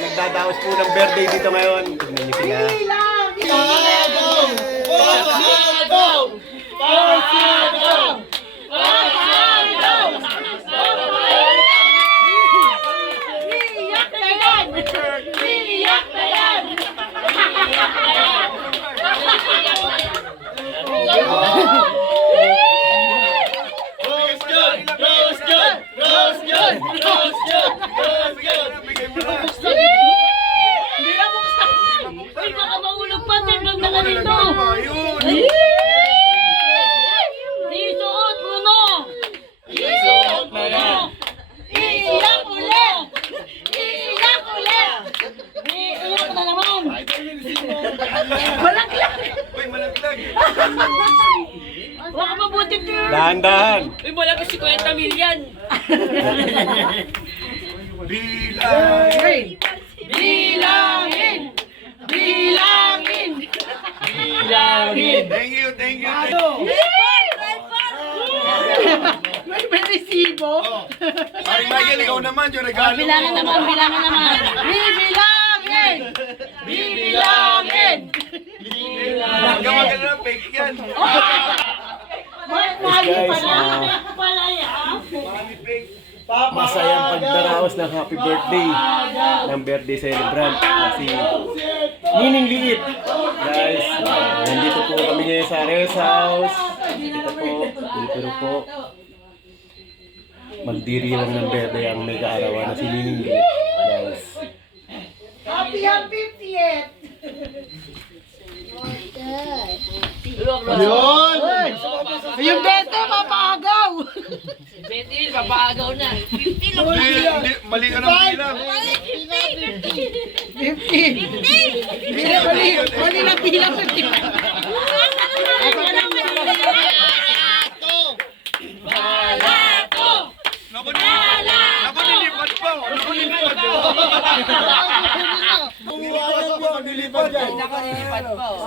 nagdadaos po ng birthday dito ngayon. Tignan niyo sila. Hindi na buksan. Uy, baka maulog pa. Tignan na ka dito. Isuot mo no. Isuot mo no. Iiyak ulit. Iiyak ulit. Iiyak na naman. Malaglag. Uy, malaglag. Baka mabuti ko. Dahan-dahan. Uy, malaglag 50 million. Bilangin. Bilangin! Bilangin! Bilangin! Thank you, thank you. May resibo? Ay, Michael, ikaw naman yung regalo. Bilangan naman, bilangan naman. Bibilangin! Bibilangin! Huwag ka maganda ng fake yan. Mali pala. Pala yan. Masayang pagdaraos ng happy birthday ng birthday celebrant na si Nining Liit. Guys, nandito po kami ngayon sa Rest House. Dito po. Magdiri lang ng birthday ang may kaarawan na si Nining Liit. Guys. Happy 50th! Yun! Yung Bete, papagaw! Bete, papagaw na. 50 lang. Hindi, mali ka ng bilang. 50! Mali lang bilang 50. Balato! Naku, nilipad pa. Naku, nilipad pa. Nilipad yan.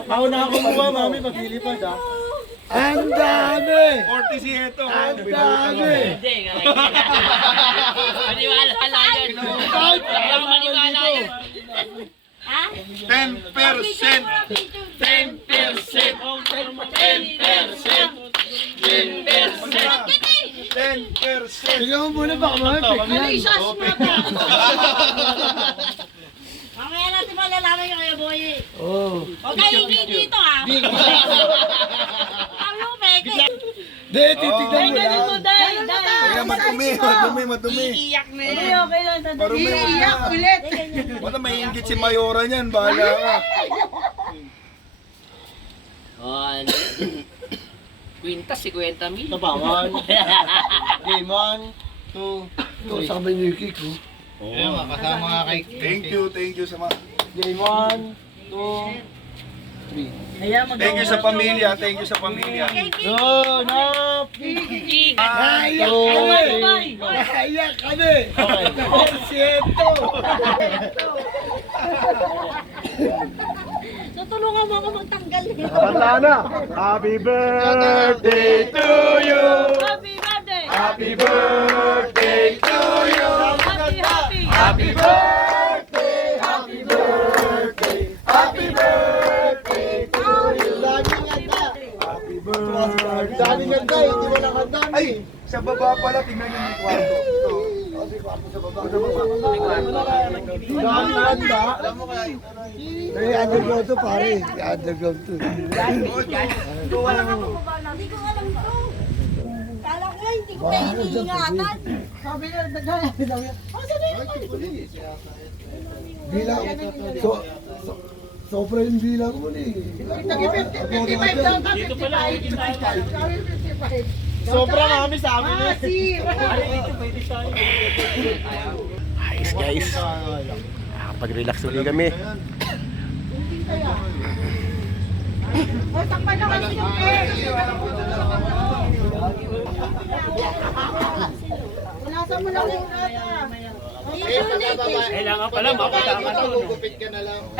Ako na kumuha, mami, maglilipad ha. Ang dami! 40 si Eto. Ang dami! Maniwala yun. Walang maniwala yun. 10%. 10%. Tignan mo muna baka mami, fake yan. Mamaya natin malalaman yung kaya boy. Oo. Huwag kayo dito ah. Ang lupek. Di, titignan mo lang. Kaya madumi. Iiyak na yun. Okay lang. Parumi mo na. ulit. Wala, may ingit si Mayora niyan. Bahala ka. Quintas, 50 mil. Ito ba? 1, 2, 3. Sa kamay niyo yung cake, oh. Ayun, kasama nga kay... Thank you sa mga... Game 1, 2, 3. Thank you sa pamilya. Thank you sa pamilya. No, no! Naiyak kami! Naiyak kami! Porsyento! Tutulungan mo ako magtanggal. Tanda na. Happy birthday to you. Happy birthday! Happy birthday to you. Happy! Happy birthday. Happy birthday. Happy birthday to you. Daming ganda! Happy birthday. Daming ganda, hindi mo lang ganda. Ay, sa baba pala. Tingnan niyo yung kwarto. Daming ganda. May underground to pare. Underground to. Hindi ko alam to. Kala ko nga, hindi ko kayo iniingatan. Sabi na, naghahabi daw yan. Bilang. Sobra yung bilang mo ni. Nag-55 daw, 55. Sobra kami sa amin. Ayos guys. Nakapag-relax ulit kami. O, takpan na kasi yung cake. Punasan mo lang yung rata. Kailangan pala, makasama to. Gugupit ka na lang. O,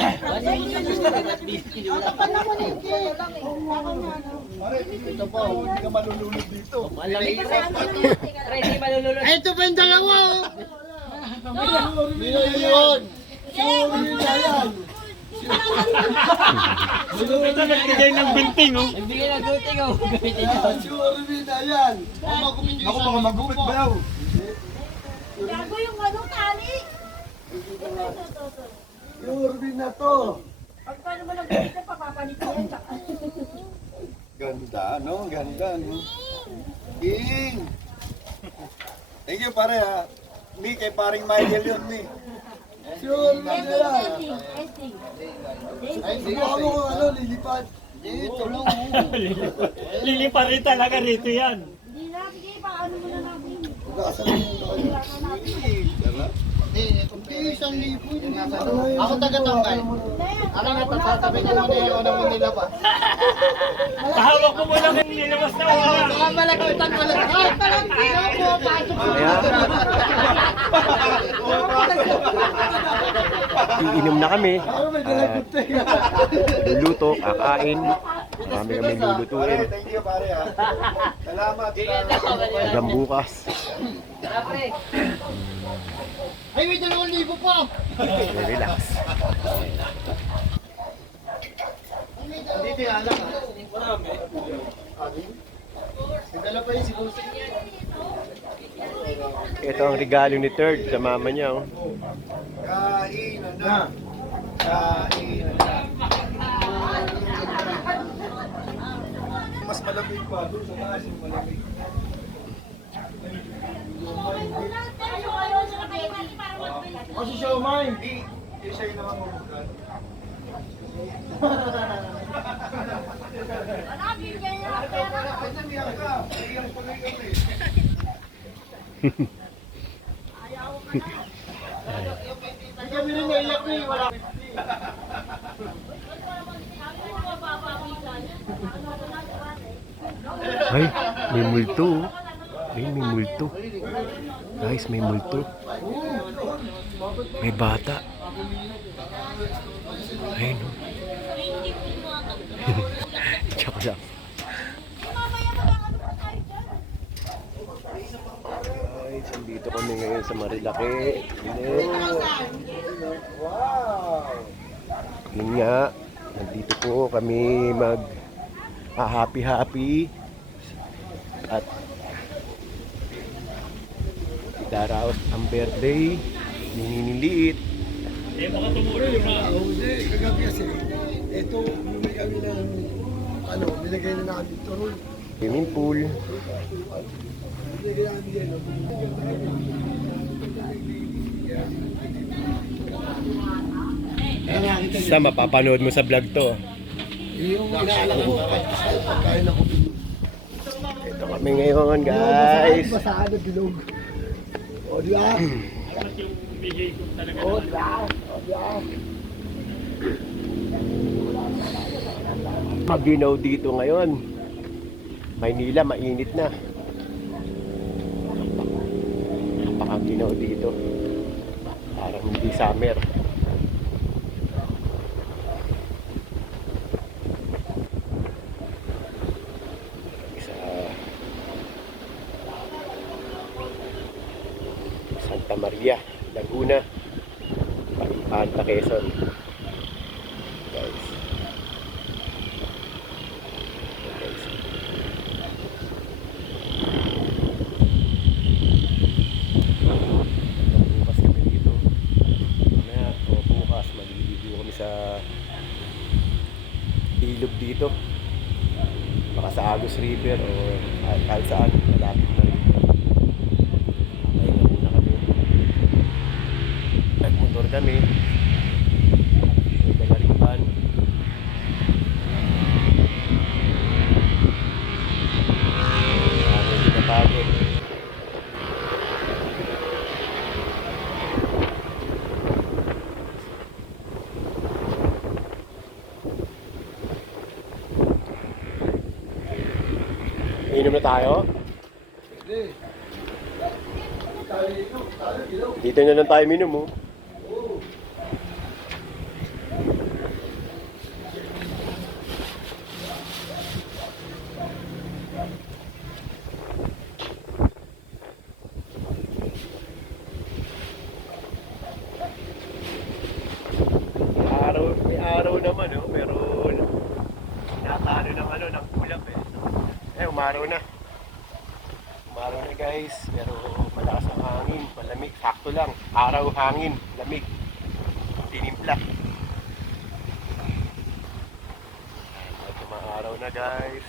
takpan na mo na yung cake. Ito pa, hindi ka malulunod dito. Ready, malululod. Ay, ito pa yung dalawa. Yun. Sure na yan. Ito nagbigay ng binting, oh. Nagbigay ng duting oh. Gamitin nyo. Sure na yan. Ako baka magupit ba yaw? Gago yung ano, tali. Sure na to. Pag paano mo nag-gupit, papapalit ko yan. Ganda, no? Ganda, no? King! Thank you, pare, ha? Hindi, kay paring Michael yun, ni. Sure na yan. Ay, hindi mo ako ano, lilipad. Hindi, tulong mo. Lilipa rin talaga rito yan. Hindi na, sige, paano mo na natin. Nakasan mo yung Hindi, 1,000 yun. Ako taga-tangkay. Ano na, tatabi ko muna yung unang mo nilabas. Tahawak ko muna kung nilabas na wala. Mga malakitan pala. Ay, parang sino po, pasok ko. Iinom na kami. Ako may dalagod tayo. Luluto, kakain. Marami kami lulutuin. Thank you, pare, ha? Salamat. Hanggang bukas. Ay, may 2,000 pa. Relax. Dito yan lang, ha? Marami. Nagdala pa yung si Lucy. Ito ang regalo ni Third sa mama niya, oh. Kainan na. Kainan na. Mas malamig pa. Doon sa taas yung malamig. O si Siomay. Hindi. Hindi siya yung nakamamukan. Ay, namiyak ka. Iyak pa rin kami. Hindi kami rin naiyak ni. Wala. Ay, may multo, oh. Ay, may multo. Guys, may multo. May bata. Ayun, oh. Tsaka lang. Guys, andito kami ngayon sa Marilaki. Wow! Yun nga, nandito po kami mag happy at idaraos ang birthday ni Niniliit. Hindi, kagabi kasi, ito, bumili kami ng, ano, nilagay na namin turon. Swimming pool. Nilagay namin yan, Sa mapapanood mo sa vlog to. yung inaalam ko, pagkain ako. Ito kami ngayon, guys. Basahan na bilog. O, di ba? O, di ba? O, di ba? Maginaw dito ngayon. Maynila, mainit na. Napakaginaw dito. Parang hindi summer. Sa Santa Maria, Laguna, Panta, Quezon. Guys. Bukas kami dito. Mamaya o bukas maliligo kami sa ilog dito. Baka sa Agus River o kahit saan malapit na rin. Pahinga muna kami. Nagmotor kami. May dala ring van. Medyo napagod. Inom na tayo? Dito na lang tayo minom, oh. umaraw na. Umaraw na guys, pero malakas ang hangin, malamig, sakto lang. Araw, hangin, lamig. Tinimpla. At umaraw na guys.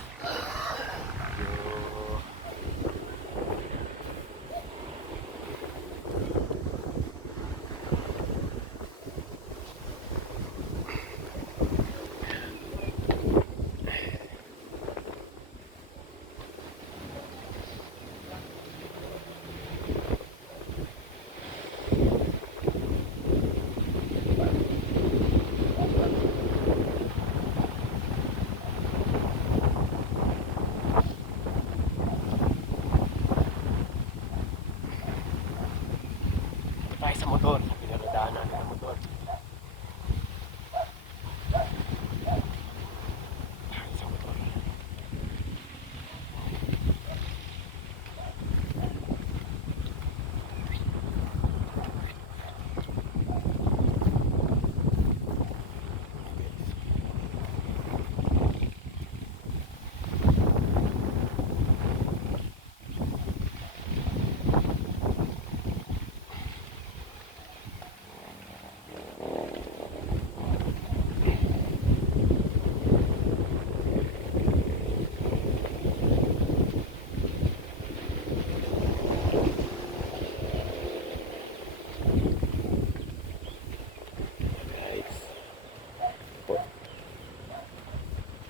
Tayo sa motor, sa pinagdaanan ng motor. Sa motor.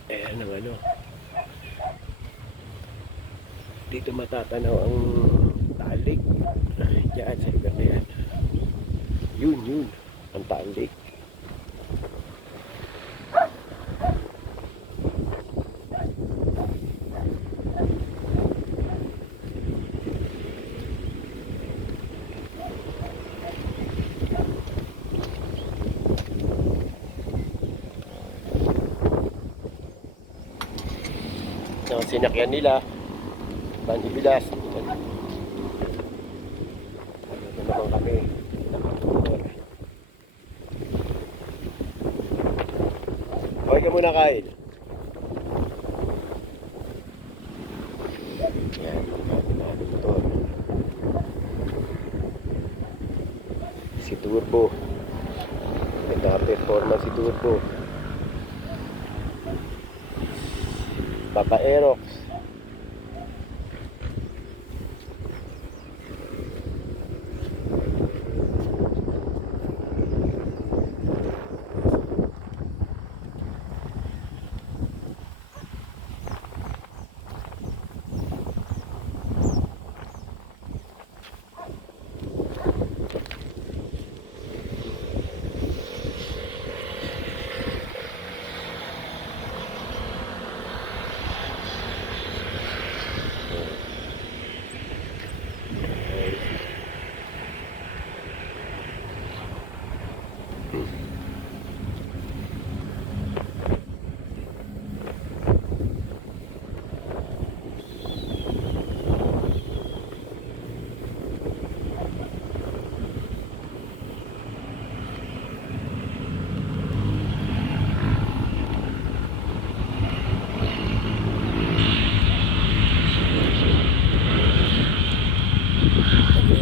Ayan ang ano. Dito matatanaw ang Taal Lake. Diyan sa lugar na yan. Yun. Ang Taal Lake. So, sinakyan nila Bandibilas. Ano naman kami nakamotor. Hoy ka muna, Kyle. Yan, motor. Si Turbo. Ganda performance si Turbo. Papa Aerox.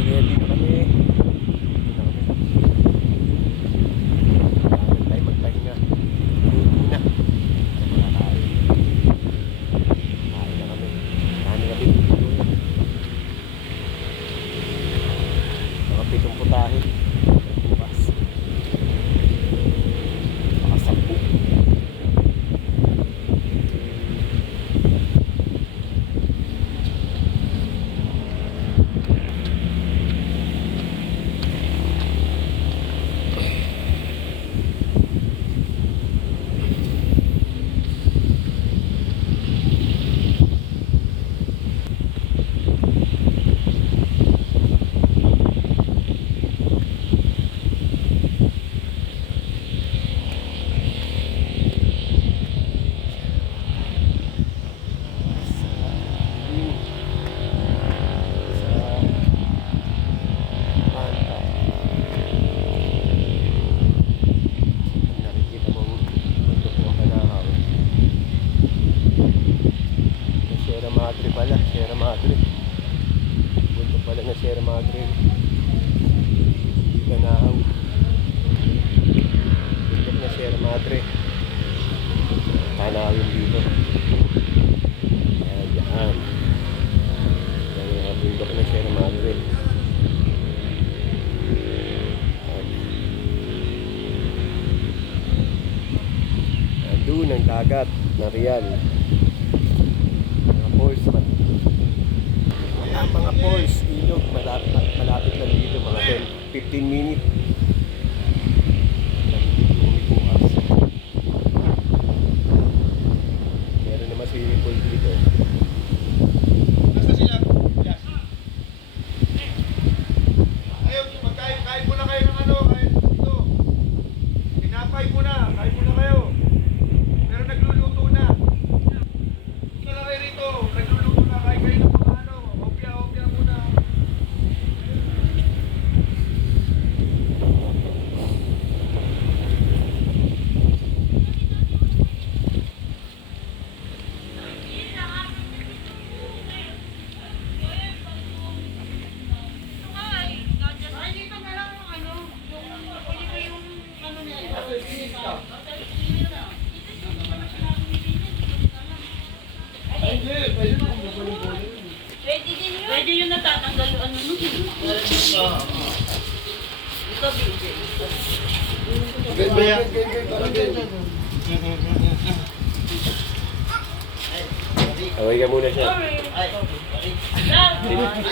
Ready na kami. Madre. Ganahaw. Bundok na Sierra Madre. Tanawin dito. Ayan, dyan. Yan yung mga bundok na Sierra Madre. Doon ang dagat na Real. Mga falls man. Mga falls, ilog, malapit na dito, mga 10-15 minutes. Bumibukas. Meron naman swimming pool dito. Nasa sila? Yes. Ayaw, kain muna kayo ng ano, kain dito. Pinapay muna, kain muna kayo. Pero nagluluto na. Ito na kayo rito, nagluluto na, kain kayo ng mga ano, hopya muna. Pwede yun natatanggal yung ano nun. Ito, BJ. Away ka muna siya.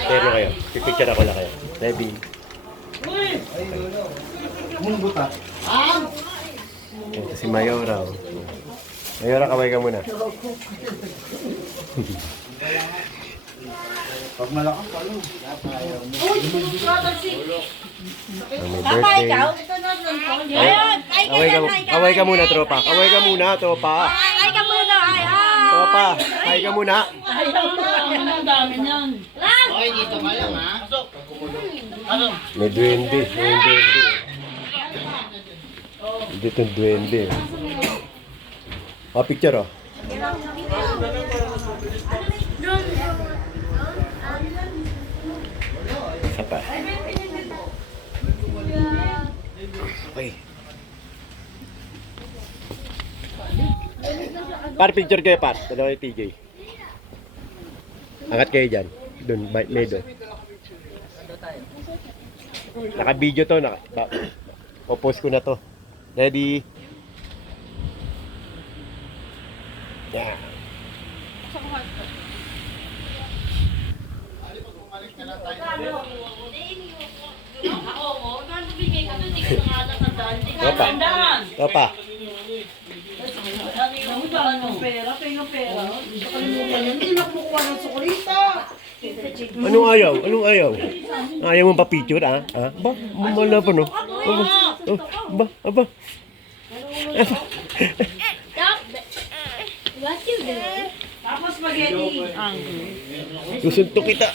Terno kayo. Pipicture ako lang kayo. Ready? Ito si Mayora. Oh. Mayora, kaway ka muna. Pag malakang palo. May Papa, birthday. ikaw? Ayun, Kaway ka muna, tropa. Kaway ka muna, tropa. Ay ka muna, ay. Tropa, kaway ka muna. Ayaw na, ang dami niyan. Okay, dito ka lang ha. May duwende. May duwende. Dito yung duwende. Picture oh. Isa pa. Okay. Par picture kayo, par. Dalawa yung TJ. Angat kayo dyan. Doon, may doon. Naka-video to. Popost ko na to. Ready? Yeah. Ako, kung bigay ka, hindi ka nakakatandaan. Hindi ka Opa. nakakatandaan. Opa. Pera, pera. Hindi na kumukuha ng sukulita. Anong ayaw? Anong ayaw? Ayaw mo pa picture, ah? Ha? Ba? Wala pa, no? Aba? Aba? Aba? What you do? Tapos spaghetti. Susuntok kita.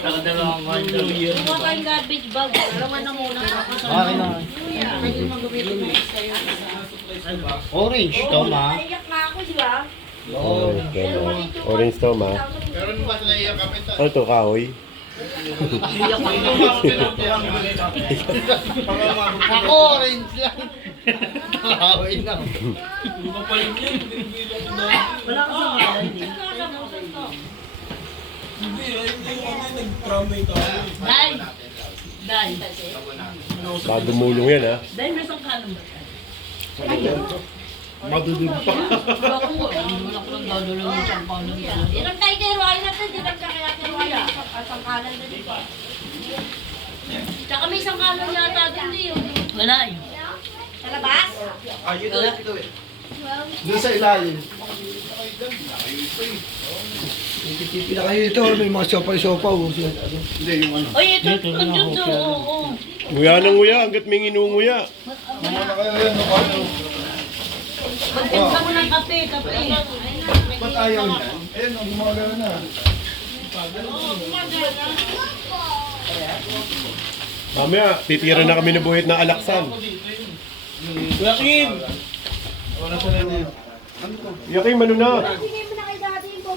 Nakadalawang kondo. Kumuha tayong garbage bag. Alaman na muna. Okay na. Orange to ma. Naiyak na ako, di ba? Orange to, ma. Pero nung mas naiyak kami sa... Ano to, kahoy? Ako orange lang. Nakawin na. Wala ka sa mga. Dahil. Dahil. Baka dumulong yan, ha? Dahil may isang kanon ba? Madudod pa. Wala ko mo. Wala ko lang dadalo ng isang kanon. Ilang tayo kay Ruay natin, di ba kaya kay Ruay isang kanan na dito. Tsaka may isang kanon yata din din. Wala eh. Sa labas? Doon sa ilalim. Tipi na kayo ito, may mga sopa-sopa. Hindi, yung ano. Oy, ito. Andun to. Oo. Nguya ng nguya, hanggat may nginunguya. Muna kayo yan, no? Ano? Magtimpla mo ng kape. Kape. Ba't ayaw niyan? Ayun, gumagana na. Mamaya, titira na kami na buhit na alaksan. Wala sa na yun. Yakim, ano na? Hindi mo na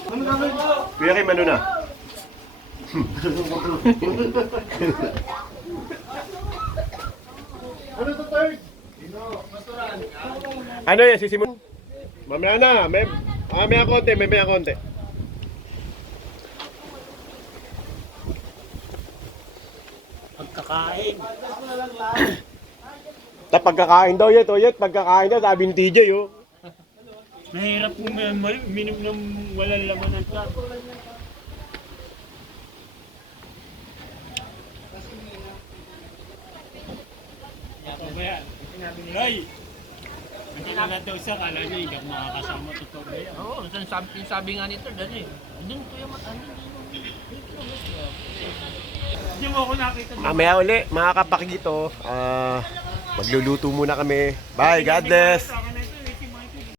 Kuya Kim, ano na? Ano yan, sisimul? Mamaya na, mamaya konti, mamaya konti. Pagkakain. Pagkakain daw yun, pagkakain daw, sabi ni TJ, oh. Mahirap kung minom ng walang laman ng truck. Pabaya, sinabi ni Roy. Hindi na daw siya, kala niya hindi ako makakasama. Totoo ba yan? Oo, sabi nga nito, gano'n eh. Doon ko yung mata. Hindi mo ako nakita. Mamaya uli, mga kapakito, magluluto muna kami. Bye, God bless!